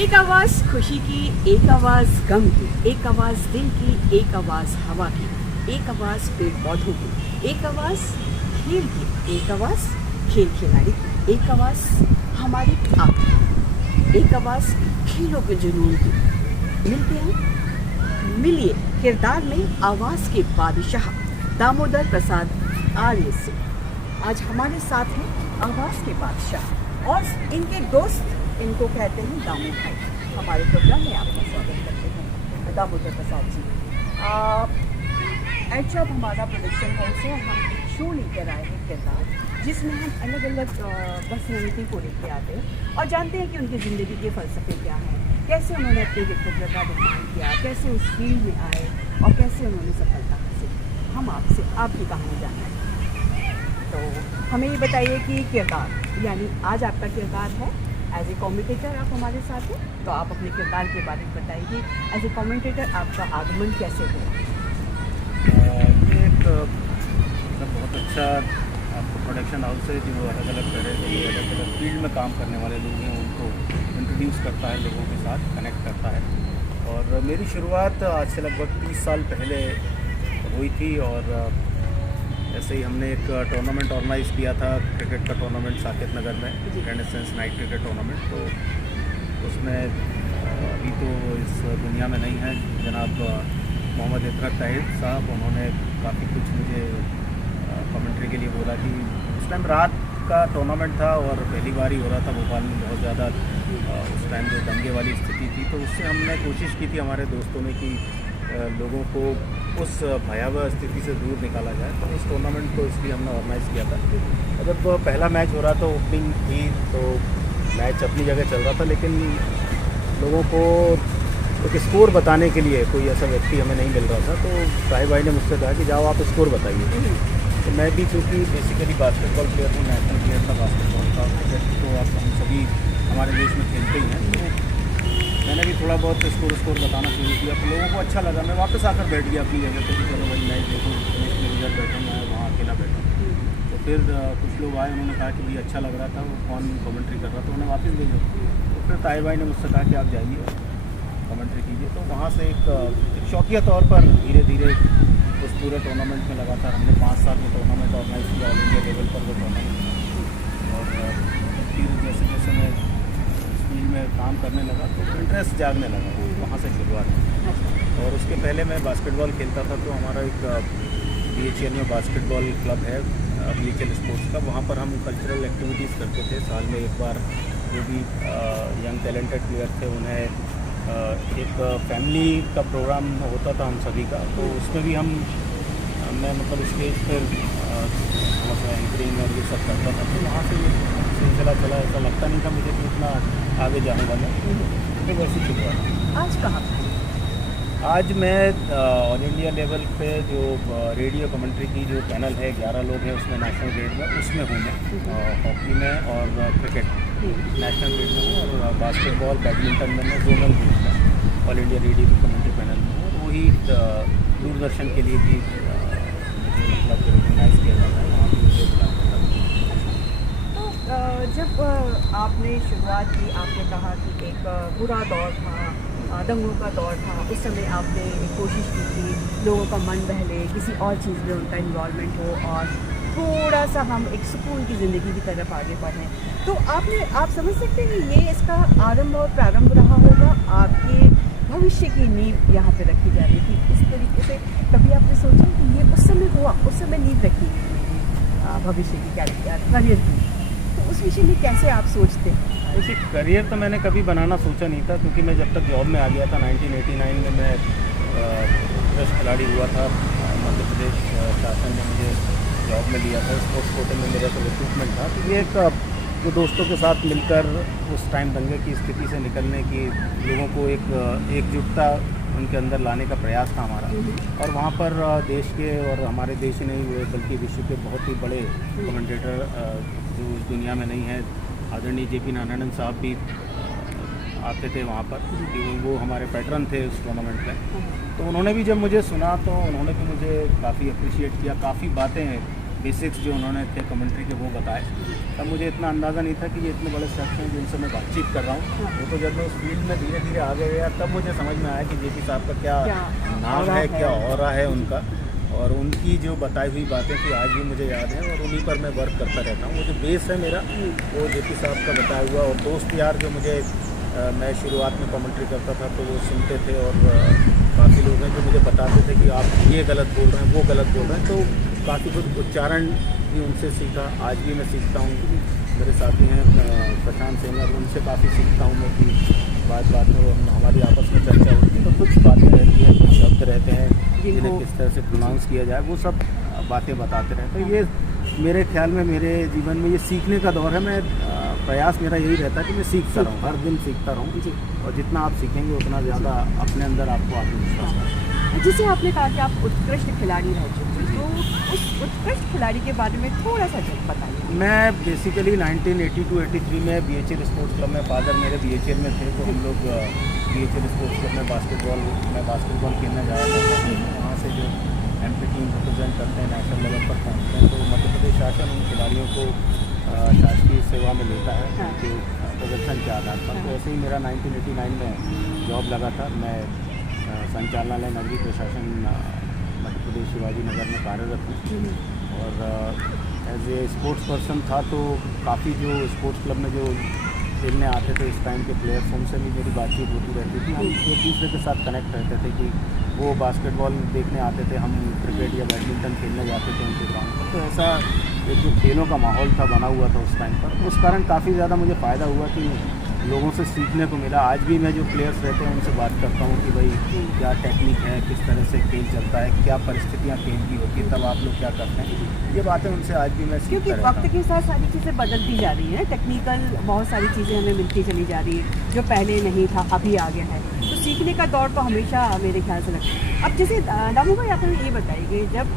एक आवाज़ खुशी की, एक आवाज़ गम की, एक आवाज़ दिल की, एक आवाज़ हवा की, एक आवाज़ पेड़ पौधों की, एक आवाज़ खेल की, एक आवाज़ खेल खिलाड़ी की, एक आवाज़ हमारी आपकी, एक आवाज़ खेलों के जुनून की। मिलते हैं, मिलिए किरदार में आवाज़ के बादशाह दामोदर प्रसाद आर्य से। आज हमारे साथ हैं आवाज़ के बादशाह और इनके दोस्त, इनको कहते हैं दामू भाई। हमारे प्रोग्राम में आपका स्वागत करते हैं दामोदर प्रसाद जी। एचअप हमारा प्रोडक्शन हाउस है। हम एक शो लेकर आए हैं किरदार, जिसमें हम अलग अलग पर्सनैलिटी को लेकर आते हैं और जानते हैं कि उनकी ज़िंदगी के फ़लसफ़े क्या हैं, कैसे उन्होंने अपने व्यक्तित्व का निर्माण किया, कैसे उस फील्ड में आए और कैसे उन्होंने सफलता हासिल की। हम आपसे आपकी कहानी जानना है। तो हमें ये बताइए कि किरदार, यानी आज आपका किरदार है एज ए कमेंटेटर, आप हमारे साथ हैं, तो आप अपने किरदार के बारे में बताइए। एज ए कमेंटेटर आपका आगमन कैसे हुआ? ये एक बहुत अच्छा आपको प्रोडक्शन हाउस है जो अलग अलग तरह के अलग अलग फील्ड में काम करने वाले लोग हैं उनको इंट्रोड्यूस करता है, लोगों के साथ कनेक्ट करता है। और मेरी शुरुआत आज से लगभग 30 साल पहले हुई थी और ऐसे ही हमने एक टूर्नामेंट ऑर्गेनाइज़ किया था, क्रिकेट का टूर्नामेंट साकेत नगर में, रेनेसेंस नाइट क्रिकेट टूर्नामेंट। तो उसमें अभी तो इस दुनिया में नहीं है जनाब मोहम्मद इतरत ताहिर साहब, उन्होंने काफ़ी कुछ मुझे कमेंट्री के लिए बोला कि उस टाइम रात का टूर्नामेंट था और पहली बार ही हो रहा था भोपाल में, बहुत ज़्यादा उस टाइम जो दंगे वाली स्थिति थी। तो उससे हमने कोशिश की थी हमारे दोस्तों में कि लोगों को उस भयावह स्थिति से दूर निकाला जाए। तो उस टूर्नामेंट को इसलिए हमने ऑर्गेनाइज़ किया था। जब पहला मैच हो रहा था, ओपनिंग थी, तो मैच अपनी जगह चल रहा था, लेकिन लोगों को एक स्कोर बताने के लिए कोई ऐसा व्यक्ति हमें नहीं मिल रहा था। तो साहिब भाई ने मुझसे कहा कि जाओ आप स्कोर बताइए। तो मैं भी चूँकि बेसिकली बास्केटबॉल प्लेयर हूँ, नेशनल प्लेयर था बास्केटबॉल का, क्रिकेट तो आप हम सभी हमारे देश में खेलते ही हैं। तो मैंने भी थोड़ा बहुत स्कोर बताना शुरू किया, तो लोगों को अच्छा लगा। मैं वापस आकर बैठ गया अपनी जगह पे कि चलो भाई मैच देखो, नेशनल रिजल्ट बैठा, मैं वहाँ अकेला बैठा। तो फिर कुछ लोग आए, उन्होंने कहा कि भाई अच्छा लग रहा था, वो कौन कमेंट्री कर रहा था, उन्हें वापस भेजो। तो फिर ताहिर भाई ने मुझसे कहा कि आप जाइए और कमेंट्री कीजिए। तो वहाँ से एक शौकिया तौर पर धीरे धीरे उस पूरे टूर्नामेंट में लगातार हमने 5 साल में टूर्नामेंट ऑर्गेनाइज़ किया, ऑल इंडिया लेवल पर वो टूर्नामेंट। और फिर जैसे जैसे मैं फील्ड में काम करने लगा तो इंटरेस्ट जागने लगा, वहाँ से शुरुआत। और उसके पहले मैं बास्केटबॉल खेलता था, तो हमारा एक BHL में बास्केटबॉल क्लब है, BHL स्पोर्ट्स का। वहाँ पर हम कल्चरल एक्टिविटीज़ करते थे। साल में एक बार जो भी यंग टैलेंटेड प्लेयर थे उन्हें एक फैमिली का प्रोग्राम होता था हम सभी का। तो उसमें भी मैं मतलब स्टेज पर एंकरिंग और ये सब करता था। तो वहाँ से सिलसिला चला। ऐसा लगता नहीं था मुझे कि इतना आगे जाने वाला, तो वैसे शुरुआत। आज कहाँ? आज मैं ऑल इंडिया लेवल पे जो रेडियो कमेंट्री की जो पैनल है, 11 लोग हैं उसमें, नेशनल ग्रेड में उसमें हूँ मैं। हॉकी में और क्रिकेट नेशनल ग्रेड में हूँ, और बास्केटबॉल बैडमिंटन में मैं जोनल ग्रेड में ऑल इंडिया रेडियो की कमेंट्री पैनल में हूँ। और वही दूरदर्शन के लिए भी मुझे मतलब रिकगनाइज़ किया जाता है, वहाँ भी मुझे बुलाया जाता है। तो जब आपने शुरुआत की, आपने कहा कि एक बुरा दौर था, दंगों का दौर था, उस समय आपने एक कोशिश की थी लोगों का मन बहले, किसी और चीज़ में उनका इन्वॉल्वमेंट हो और थोड़ा सा हम एक सुकून की ज़िंदगी की तरफ आगे बढ़ें। तो आप समझ सकते हैं कि ये इसका आरंभ और प्रारंभ रहा होगा, आपके भविष्य की नींव यहाँ पे रखी जा रही थी। इस तरीके से कभी आपने सोचा कि ये उस समय हुआ, उस समय नींव रखी मेरी भविष्य की करियर की, तो उस विषय में कैसे आप सोचते हैं? देखिए, करियर तो मैंने कभी बनाना सोचा नहीं था, क्योंकि मैं जब तक जॉब में आ गया था 1989 में मैं उत्कृष्ट खिलाड़ी हुआ था। मध्य प्रदेश शासन ने मुझे जॉब में लिया था, स्पोर्ट्स कोटे में मेरा तो रिक्रूटमेंट था। तो ये एक जो दोस्तों के साथ मिलकर उस टाइम दंगे की स्थिति से निकलने की, लोगों को एक एकजुटता उनके अंदर लाने का प्रयास था हमारा। और वहाँ पर देश के और हमारे देश ही नहीं हुए बल्कि विश्व के बहुत ही बड़े कमेंटेटर जो इस दुनिया में नहीं है, आदरणीय JP नारायणन साहब भी आते थे वहाँ पर, क्योंकि वो हमारे पैटर्न थे उस टूर्नामेंट में। तो उन्होंने भी जब मुझे सुना तो उन्होंने भी मुझे काफ़ी अप्रिशिएट किया, काफ़ी बातें बेसिक्स जो उन्होंने थे कमेंट्री के वो बताए, तब मुझे इतना अंदाज़ा नहीं था कि ये इतने बड़े शख्स हैं जिनसे मैं बातचीत कर रहा हूँ। वो तो जब मैं उस फील्ड में धीरे धीरे आगे गया तब मुझे समझ में आया कि जेपी साहब का क्या नाम है, क्या ऑरा है उनका, और उनकी जो बताई हुई बातें थी आज भी मुझे याद है और उन्हीं पर मैं वर्क करता रहता हूँ। वो जो बेस है मेरा वो जेपी साहब का बताया हुआ, और दोस्त यार जो मुझे मैं शुरुआत में कमेंट्री करता था तो वो सुनते थे, और काफ़ी लोग हैं जो मुझे बताते थे कि आप ये गलत बोल रहे हैं, वो गलत बोल रहे हैं, तो काफ़ी कुछ उच्चारण भी उनसे सीखा, आज भी मैं सीखता हूँ। मेरे साथी हैं प्रशांत सिंगर, उनसे काफ़ी सीखता हूँ मैं कि बात में हमारी आपस में चर्चा होती है तो कुछ बातें रहती हैं, कुछ शब्द रहते हैं जिन्हें किस तरह से प्रोनाउंस किया जाए, वो सब बातें बताते रहते हैं। ये मेरे ख्याल में मेरे जीवन में ये सीखने का दौर है। मैं प्रयास मेरा यही रहता है कि मैं सीखता रहूँ, हर दिन सीखता रहूँ, और जितना आप सीखेंगे उतना ज़्यादा अपने अंदर आपको आत्मविश्वास है। जिसे आपने कहा कि आप उत्कृष्ट खिलाड़ी रह चुके हैं, तो उस उत्कृष्ट खिलाड़ी के बारे में थोड़ा सा बताइए। मैं बेसिकली 1982-83 में BHL स्पोर्ट्स क्लब में, फादर मेरे BHL में थे, तो हम लोग BHL स्पोर्ट्स क्लब में बास्केटबॉल खेलने जाया करते थे। वहाँ से जो MP टीम रिप्रेजेंट करते हैं, नेशनल लेवल पर पहुँचते हैं, तो मध्य प्रदेश शासन उन खिलाड़ियों को शासकीय सेवा में लेता है उनके प्रदर्शन के आधार पर। तो ऐसे ही मेरा 1989 में जॉब लगा था। मैं संचालनालय नगरीय प्रशासन मध्य प्रदेश शिवाजी नगर में कार्यरत हूँ, और एज ए स्पोर्ट्स पर्सन था, तो काफ़ी जो स्पोर्ट्स क्लब में जो खेलने आते थे इस टाइम के प्लेयर्स, उनसे भी मेरी बातचीत होती रहती थी। हम एक दूसरे के साथ कनेक्ट रहते थे कि वो बास्केटबॉल देखने आते थे, हम क्रिकेट या बैडमिंटन खेलने जाते थे उनके ग्राउंड पर। तो ऐसा एक जो खेलों का माहौल था बना हुआ था उस टाइम पर, उस कारण काफ़ी ज़्यादा मुझे फ़ायदा हुआ कि लोगों से सीखने को मिला। आज भी मैं जो प्लेयर्स रहते हैं उनसे बात करता हूँ कि भाई क्या टेक्निक है, किस तरह से खेल चलता है, क्या परिस्थितियाँ खेल की होती है, तब आप लोग क्या करते हैं, ये बातें उनसे आज भी मैं सीखता क्योंकि रहता हूँ। वक्त के साथ सारी चीज़ें बदलती जा रही हैं, टेक्निकल बहुत सारी चीज़ें हमें मिलती चली जा रही है, जो पहले नहीं था अभी आ गया है, तो सीखने का दौर तो हमेशा मेरे ख्याल से लगता है। अब जैसे दामू भाई, आप हमें ये बताइए, जब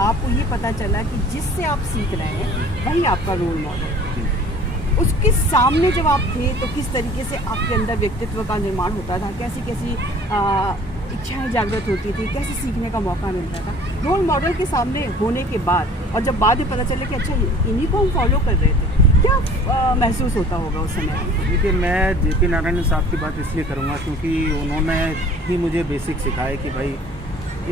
आपको ये पता चला कि जिससे आप सीख रहे हैं वही आपका रोल मॉडल, उसके सामने जब आप थे तो किस तरीके से आपके अंदर व्यक्तित्व का निर्माण होता था, कैसी कैसी इच्छाएं जागृत होती थी, कैसे सीखने का मौका मिलता था रोल मॉडल के सामने होने के बाद, और जब बाद में पता चले कि अच्छा इन्हीं को हम फॉलो कर रहे थे, क्या महसूस होता होगा उस समय? देखिए, मैं जेपी नारायण साहब की बात इसलिए करूँगा क्योंकि उन्होंने ही मुझे बेसिक सिखाया कि भाई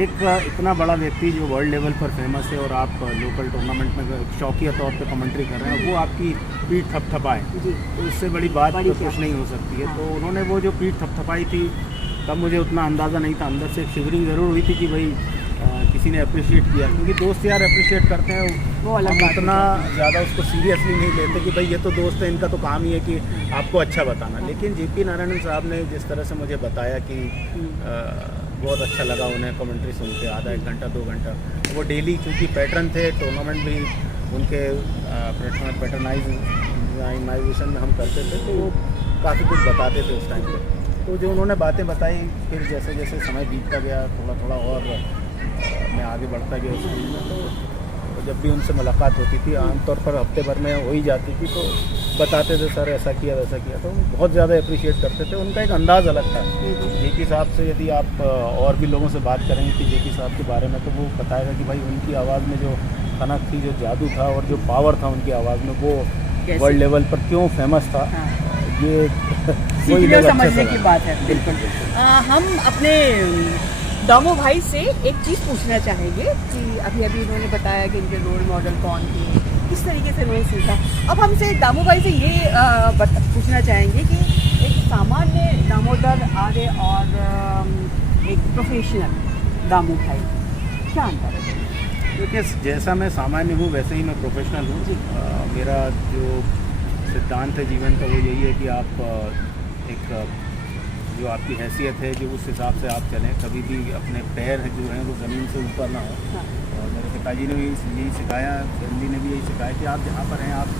एक इतना बड़ा व्यक्ति जो वर्ल्ड लेवल पर फेमस है और आप लोकल टूर्नामेंट में शौकिया तौर पे कमेंट्री कर रहे हैं, वो आपकी पीठ थपथपाए, तो उससे बड़ी बात तो कुछ नहीं हो सकती है। तो उन्होंने वो जो पीठ थपथपाई थी, तब मुझे उतना अंदाज़ा नहीं था, अंदर से शिवरिंग ज़रूर हुई थी कि भाई किसी ने अप्रिशिएट किया, क्योंकि दोस्त यार अप्रिशिएट करते हैं, वो अलग, उतना ज़्यादा उसको सीरियसली नहीं लेते कि भाई ये तो दोस्त है, इनका तो काम ही है कि आपको अच्छा बताना। लेकिन जेपी नारायण साहब ने जिस तरह से मुझे बताया कि बहुत अच्छा लगा उन्हें कमेंट्री सुन के, आधा 1 घंटा 2 घंटा, वो डेली, क्योंकि पैटर्न थे, टूर्नामेंट भी उनके पैटर्नाइजेशन में हम करते थे, तो वो काफ़ी कुछ बताते थे उस टाइम पे। तो जो उन्होंने बातें बताई, फिर जैसे जैसे समय बीतता गया, थोड़ा थोड़ा और मैं आगे बढ़ता गया उस फील्ड में, तो जब भी उनसे मुलाकात होती थी, आमतौर पर हफ्ते भर में हो ही जाती थी, तो बताते थे सर ऐसा किया वैसा किया, तो बहुत ज़्यादा अप्रिशिएट करते थे। उनका एक अंदाज़ अलग था। जेपी साहब से यदि आप और भी लोगों से बात करेंगे कि जेपी साहब के बारे में, तो वो बताएगा कि भाई उनकी आवाज़ में जो खनक थी, जो जादू था और जो पावर था उनकी आवाज़ में, वो वर्ल्ड लेवल पर क्यों फेमस था, ये सीखने और समझने की बात है। बिल्कुल। हम अपने दामू भाई से एक चीज़ पूछना चाहेंगे कि अभी अभी उन्होंने बताया कि इनके रोल मॉडल कौन थे, किस तरीके से उन्होंने सीखा। अब हमसे दामू भाई से ये पूछना चाहेंगे कि एक सामान्य दामोदर आर्य और एक प्रोफेशनल दामू भाई, क्या अंतर है? देखिए, जैसा मैं सामान्य हूँ वैसे ही मैं प्रोफेशनल हूँ। मेरा जो सिद्धांत है जीवन का वो यही है कि आप एक जो आपकी हैसियत है, जो उस हिसाब से आप चलें, कभी भी अपने पैर जो हैं वो ज़मीन से ऊपर ना हो। और मेरे पिताजी ने भी यही सिखाया, फैमिली ने भी यही सिखाया कि आप जहाँ पर हैं आप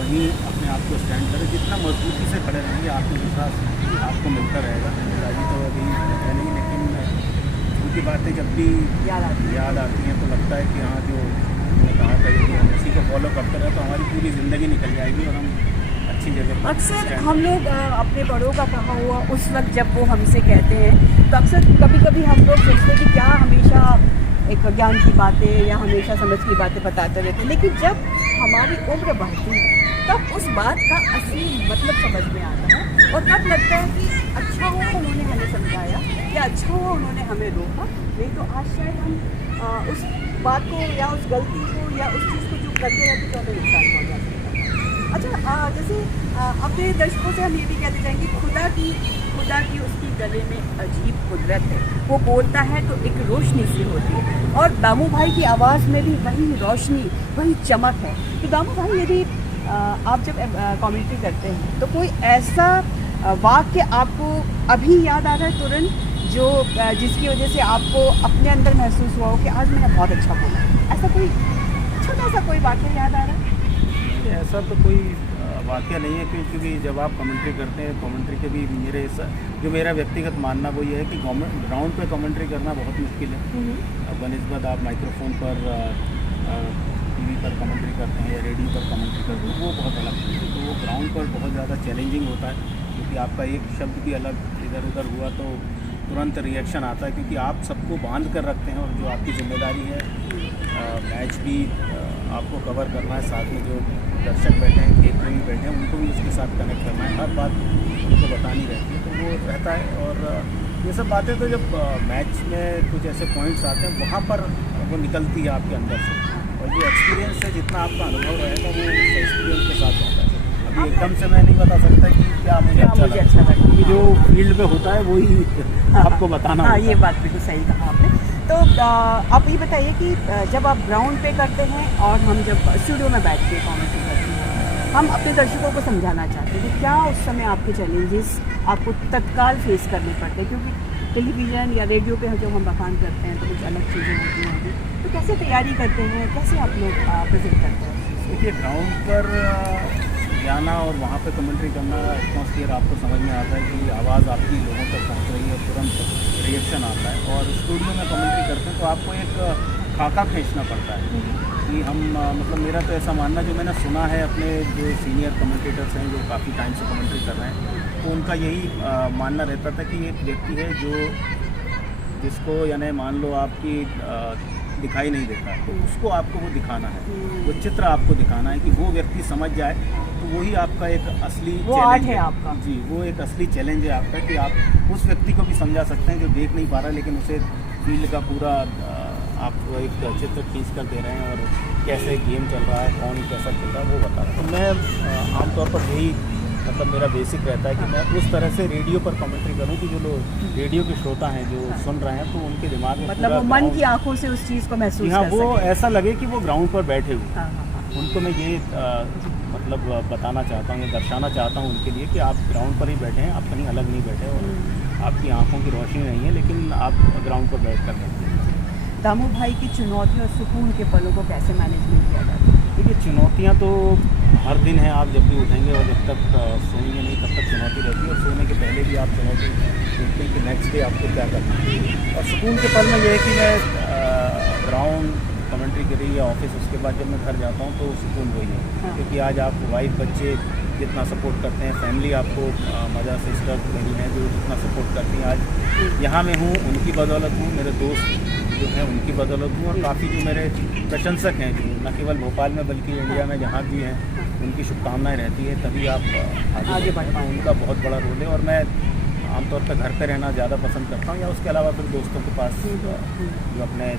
वहीं अपने आप को स्टैंड करें, जितना मजबूती से खड़े रहेंगे आत्मविश्वास आपको मिलता रहेगा। पिताजी तो अभी है नहीं, लेकिन उनकी बातें जब भी याद आती हैं तो लगता है कि हाँ, जो मैंने कहा था कि हम इसी को फॉलो करते रहे तो हमारी पूरी ज़िंदगी निकल जाएगी और हम अच्छी जगह। अक्सर हम लोग अपने बड़ों का कहा हुआ उस वक्त जब वो हमसे कहते हैं, तो अक्सर कभी कभी हम लोग सोचते हैं कि क्या हमेशा एक ज्ञान की बातें या हमेशा समझ की बातें बताते रहते हैं, लेकिन जब हमारी उम्र बढ़ती है तब उस बात का असली मतलब समझ में आता है और तब लगता है कि अच्छा हुआ उन्होंने हमें समझाया या अच्छा हुआ उन्होंने हमें रोका, नहीं तो आज शायद हम उस बात को या उस गलती को या उस चीज़ को जो करते रहते तो हमें नुकसान पहुँचा सकता है। अच्छा, जैसे अपने दर्शकों से हम ये भी कहते जाएंगे, खुदा की उसकी गले में अजीब कुदरत है, वो बोलता है तो एक रोशनी सी होती है और दामू भाई की आवाज़ में भी वही रोशनी, वही चमक है। तो दामू भाई, यदि आप जब कमेंट्री करते हैं तो कोई ऐसा वाक्य आपको अभी याद आ रहा है तुरंत, जो जिसकी वजह से आपको अपने अंदर महसूस हुआ हो कि आज मैंने बहुत अच्छा बोला, ऐसा कोई छोटा सा कोई वाक्य याद आ रहा है? ऐसा तो कोई वाक़या नहीं है, क्योंकि जब आप कमेंट्री करते हैं, कमेंट्री के भी मेरा व्यक्तिगत मानना वो ये है कि ग्राउंड पे कमेंट्री करना बहुत मुश्किल है। बनिस्बत आप माइक्रोफोन पर टीवी पर कमेंट्री करते हैं या रेडियो पर कमेंट्री करते हैं, वो बहुत अलग चीज़ है। तो वो ग्राउंड पर बहुत ज़्यादा चैलेंजिंग होता है, क्योंकि आपका एक शब्द भी अलग इधर उधर हुआ तो तुरंत रिएक्शन आता है, क्योंकि आप सबको बांध कर रखते हैं और जो आपकी जिम्मेदारी है मैच भी आपको कवर करना है, साथ में जो दर्शक बैठे हैं, खेत में भी बैठे हैं, उनको भी उसके साथ कनेक्ट करना है, हर बात उनको बतानी रहती है, तो वो रहता है। और ये सब बातें तो जब मैच में कुछ ऐसे पॉइंट्स आते हैं वहाँ पर वो निकलती है आपके अंदर से, और जो एक्सपीरियंस है, जितना आपका अनुभव रहेगा वो उस एक्सपीरियंस के साथ होता है। अभी एकदम से मैं नहीं बता सकता कि क्या मुझे अच्छा लगा, क्योंकि जो फील्ड पे होता है वही आपको बताना हाँ, होता ये है। बात बिल्कुल सही कहा आपने। तो आप ये बताइए कि जब आप ग्राउंड पे करते हैं और हम जब स्टूडियो में बैठ के कमेंट्री करते हैं, हम अपने दर्शकों को समझाना चाहते हैं कि क्या उस समय आपके चैलेंजेस आपको तत्काल फेस करने पड़ते हैं, क्योंकि टेलीविज़न या रेडियो पे जब हम बखान करते हैं तो कुछ अलग चीज़ें होती हैं, तो कैसे तैयारी करते हैं, कैसे आप लोग प्रेजेंट करते हैं? देखिए, ग्राउंड पर जाना और वहाँ पे कमेंट्री करना, एटमॉस्फेयर आपको समझ में आता है कि आवाज़ आपकी लोगों तक पहुँच रही है, तुरंत रिएक्शन आता है। और स्टूडियो में कमेंट्री करते हैं तो आपको एक खाका खींचना पड़ता है कि हम मतलब मेरा तो ऐसा मानना, जो मैंने सुना है अपने जो सीनियर कमेंटेटर्स हैं जो काफ़ी टाइम से कमेंट्री कर रहे हैं, तो उनका यही मानना रहता था कि एक व्यक्ति है जिसको यानी मान लो आपकी दिखाई नहीं देता, तो उसको आपको वो दिखाना है, वो चित्र आपको दिखाना है कि वो व्यक्ति समझ जाए, तो वही आपका एक असली चैलेंज है आपका। जी, वो एक असली चैलेंज है आपका कि आप उस व्यक्ति को भी समझा सकते हैं जो देख नहीं पा रहा, लेकिन उसे फील्ड का पूरा आप एक चित्र खींच कर दे रहे हैं और कैसे गेम चल रहा है, कौन कैसा खेल रहा है, वो बता रहा है। तो मैं आमतौर पर यही मतलब मेरा बेसिक रहता है कि मैं उस तरह से रेडियो पर कमेंट्री करूं कि जो लोग रेडियो के श्रोता हैं जो सुन रहे हैं, तो उनके दिमाग में मतलब वो मन की आंखों से उस चीज़ को महसूस हाँ, कर वो सकें। ऐसा लगे कि वो ग्राउंड पर बैठे हुए। हाँ, उनको मैं ये मतलब बताना चाहता हूँ या दर्शाना चाहता हूँ उनके लिए कि आप ग्राउंड पर ही बैठे हैं, आप कहीं अलग नहीं बैठे और आपकी आंखों की रोशनी नहीं है, लेकिन आप ग्राउंड पर बैठ कर बैठे हैं। दामू भाई की चुनौतियों और सुकून के पलों को कैसे मैनेजमेंट किया जाता है? देखिए, चुनौतियाँ तो हर दिन हैं, आप जब भी उठेंगे और जब तक सोएंगे नहीं तब तक चुनौती रहती है, और सोने के पहले भी आप चुनौती देखते हैं कि नेक्स्ट डे आपको क्या करना है। और सुकून के पल में ये है कि मैं ग्राउंड कमेंट्री करी या ऑफिस, उसके बाद जब मैं घर जाता हूँ तो सुकून वही है। हाँ। क्योंकि आज आप वाइफ बच्चे जितना सपोर्ट करते हैं, फैमिली आपको मदर सिस्टर मेरी हैं जो जितना सपोर्ट करती हैं, आज यहाँ मैं हूँ उनकी बदौलत हूँ, मेरे दोस्त जो हैं उनकी बदौलत हूँ, और काफ़ी जो मेरे प्रशंसक हैं जो न केवल भोपाल में बल्कि इंडिया में जहाँ भी हैं, उनकी शुभकामनाएं रहती है, तभी आप आगे बढ़ पाएँ। उनका बहुत बड़ा रोल है, और मैं आमतौर पर घर पर रहना ज़्यादा पसंद करता हूँ, या उसके अलावा फिर दोस्तों के पास जो अपने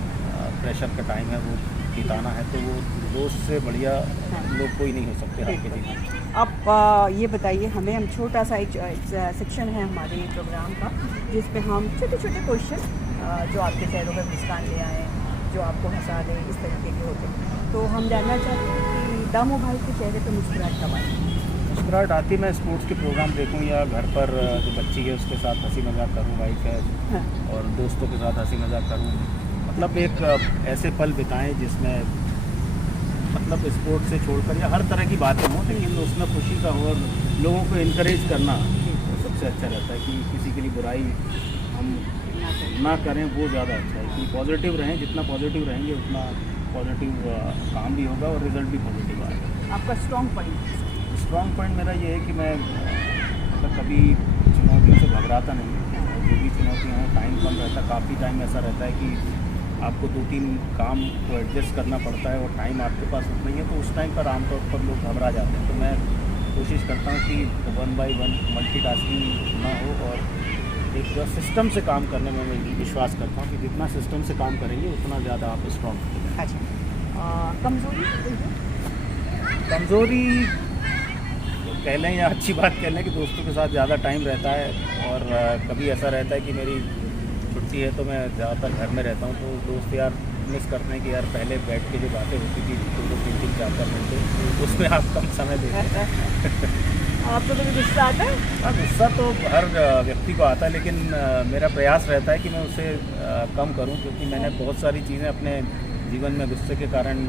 प्रेशर का टाइम है वो बिताना है, तो वो दोस्त से बढ़िया लोग कोई नहीं हो सकते आपके जीवन में। आप ये बताइए हमें, हम छोटा सा एक सेक्शन है हमारे प्रोग्राम का जिस पे हम छोटे छोटे क्वेश्चन जो आपके चेहरों पर मुस्कान ले आए, जो आपको हंसा दे, इस तरीके के होते हैं। तो हम जानना चाहते हैं कि दामू भाई के चेहरे पर मुस्कुराहट कब आई? मुस्कुराहट आती, मैं स्पोर्ट्स के प्रोग्राम देखूँ या घर पर जो बच्ची है उसके साथ हंसी मजाक करूँ, वाइफ है, हाँ। और दोस्तों के साथ हंसी मजाक करूँ, मतलब एक ऐसे पल बिताएं जिसमें मतलब स्पोर्ट्स से छोड़कर या हर तरह की बातें हों, लेकिन उसमें खुशी का हो और लोगों को इनकरेज करना तो सबसे अच्छा रहता है कि किसी के लिए बुराई हम ना करें, वो ज़्यादा अच्छा है कि पॉजिटिव रहें, जितना पॉजिटिव रहेंगे उतना पॉजिटिव काम भी होगा और रिज़ल्ट भी पॉजिटिव आएगा। आपका स्ट्रॉन्ग पॉइंट मेरा ये है कि मैं मतलब कभी चुनौतियों से घबराता नहीं, और जो भी चुनौतियाँ हों, टाइम कम रहता, काफ़ी टाइम ऐसा रहता है कि आपको 2-3 काम को एडजस्ट करना पड़ता है और टाइम आपके पास उतना ही है, तो उस टाइम पर आमतौर पर लोग घबरा जाते हैं। तो मैं कोशिश करता हूँ कि 1 बाय 1 मल्टीटास्किंग ना हो और एक जो सिस्टम से काम करने में मैं विश्वास करता हूँ कि जितना सिस्टम से काम करेंगे उतना ज़्यादा आप स्ट्रॉन्ग। अच्छा, कमजोरी कमज़ोरी कह लें या अच्छी बात कह लें कि दोस्तों के साथ ज़्यादा टाइम रहता है और कभी ऐसा रहता है कि मेरी छुट्टी है तो मैं ज़्यादातर घर में रहता हूँ, तो दोस्त यार मिस करते हैं कि यार पहले बैठ के जो बातें होती थी 2-3 4 घंटे उसमें आप कम समय देते हैं। आपको कभी गुस्सा आता है? हाँ, गुस्सा तो हर व्यक्ति को आता है, लेकिन मेरा प्रयास रहता है कि मैं उसे कम करूं, क्योंकि मैंने बहुत सारी चीज़ें अपने जीवन में गुस्से के कारण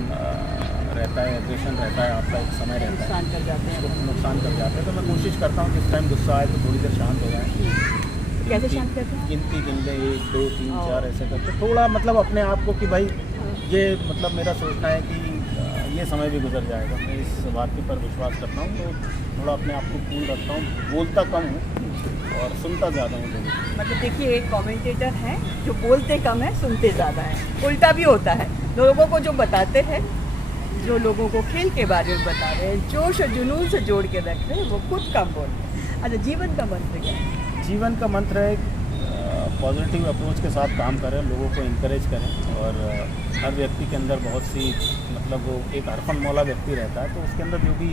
रहता है, एग्रेशन रहता है, आपका एक समय रहता है, नुकसान कर जाते हैं। नुकसान कर जाते हैं। तो मैं कोशिश करता हूँ जिस टाइम गुस्सा आए तो थोड़ी देर शांत हो जाए। कैसे शांत करते हैं? गिनती गिन लें 1 2 3 4 ऐसे करके थोड़ा मतलब अपने आप को कि भाई ये मतलब मेरा सोचना है कि ये समय भी गुजर जाएगा। मैं इस बात के पर विश्वास करता हूँ, तो थोड़ा अपने आप को कूल रखता हूँ, बोलता कम हूँ और सुनता ज़्यादा हूँ लोगों को। मतलब देखिए, एक कमेंटेटर हैं जो बोलते कम है सुनते ज़्यादा है, उल्टा भी होता है। लोगों को जो बताते हैं, जो लोगों को खेल के बारे में बता रहे हैं, जोश और जुनून से जोड़ के रख रहे हैं, वो खुद कम बोलते हैं। अच्छा, जीवन का मंत्र क्या है? जीवन का मंत्र है पॉजिटिव अप्रोच के साथ काम करें, लोगों को इनकरेज करें और हर व्यक्ति के अंदर बहुत सी मतलब वो एक हरफन मौला व्यक्ति रहता है, तो उसके अंदर जो भी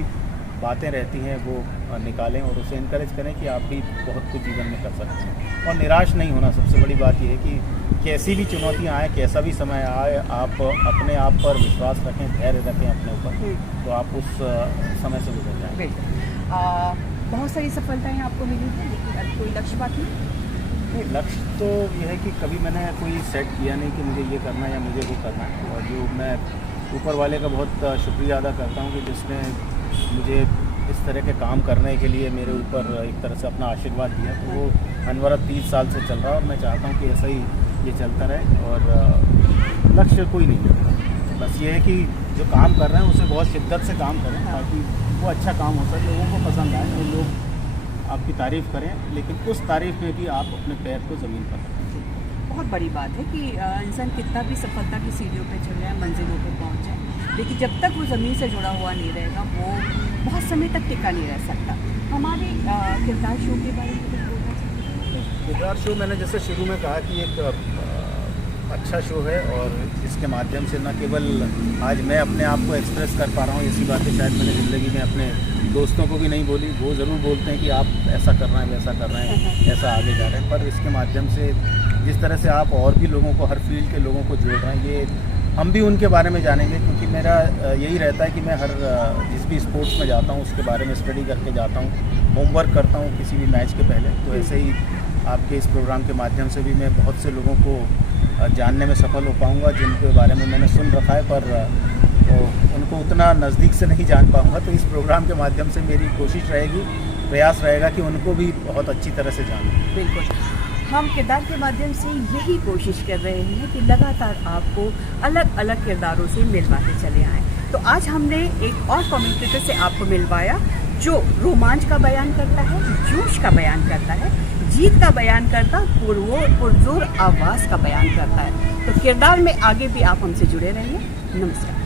बातें रहती हैं वो निकालें और उसे इनकरेज करें कि आप भी बहुत कुछ जीवन में कर सकते हैं और निराश नहीं होना। सबसे बड़ी बात यह है कि कैसी भी चुनौतियाँ आए, कैसा भी समय आए, आप अपने आप पर विश्वास रखें, धैर्य रखें अपने ऊपर, तो आप उस समय से गुजर जाएंगे। बिल्कुल। बहुत सारी सफलताएं आपको मिली हैं, लेकिन अब कोई लक्ष्य बाकी नहीं? लक्ष्य तो यह है कि कभी मैंने कोई सेट किया नहीं कि मुझे ये करना है या मुझे वो करना है, और जो मैं ऊपर वाले का बहुत शुक्रिया अदा करता हूँ कि जिसने मुझे इस तरह के काम करने के लिए मेरे ऊपर एक तरह से अपना आशीर्वाद दिया। तो वो अनवरत 30 साल से चल रहा है और मैं चाहता हूँ कि ऐसा ही ये चलता रहे और लक्ष्य कोई नहीं है। बस ये है कि जो काम कर रहे हैं उसे बहुत शिद्दत से काम करें ताकि वो अच्छा काम हो सके, लोगों को पसंद आए और लोग आपकी तारीफ़ करें, लेकिन उस तारीफ़ में भी आप अपने पैर को ज़मीन पर रखें। बहुत बड़ी बात है कि इंसान कितना भी सफलता की सीढ़ियों पे चल जाए, मंजिलों पे पहुंच जाए, लेकिन जब तक वो ज़मीन से जुड़ा हुआ नहीं रहेगा वो बहुत समय तक टिका नहीं रह सकता। हमारे किरदार शो के बारे में कुछ बोलना चाहते हैं? किरदार शो मैंने जैसे शुरू में कहा कि एक अच्छा शो है और इसके माध्यम से न केवल आज मैं अपने आप को एक्सप्रेस कर पा रहा हूँ, ऐसी बातें शायद मैंने ज़िंदगी में अपने दोस्तों को भी नहीं बोली। वो ज़रूर बोलते हैं कि आप ऐसा कर रहे हैं, वैसा कर रहे हैं, ऐसा आगे जा रहे हैं, पर इसके माध्यम से जिस तरह से आप और भी लोगों को, हर फील्ड के लोगों को जोड़ रहे हैं, ये हम भी उनके बारे में जानेंगे, क्योंकि मेरा यही रहता है कि मैं हर जिस भी स्पोर्ट्स में जाता हूँ उसके बारे में स्टडी करके जाता हूँ, होमवर्क करता हूँ किसी भी मैच के पहले। तो ऐसे ही आपके इस प्रोग्राम के माध्यम से भी मैं बहुत से लोगों को जानने में सफल हो पाऊँगा जिनके बारे में मैंने सुन रखा है, पर तो उनको उतना नज़दीक से नहीं जान पाऊँगा। तो इस प्रोग्राम के माध्यम से मेरी कोशिश रहेगी, प्रयास रहेगा कि उनको भी बहुत अच्छी तरह से जानूँ। बिल्कुल, हम किरदार के माध्यम से यही कोशिश कर रहे हैं कि लगातार आपको अलग अलग किरदारों से मिलवाते चले आएँ। तो आज हमने एक और कमेंटेटर से आपको मिलवाया जो रोमांच का बयान करता है, जोश का बयान करता है, जीत का बयान करता, पुरजोर आवाज़ का बयान करता है। तो किरदार में आगे भी आप हमसे जुड़े रहिए। नमस्कार।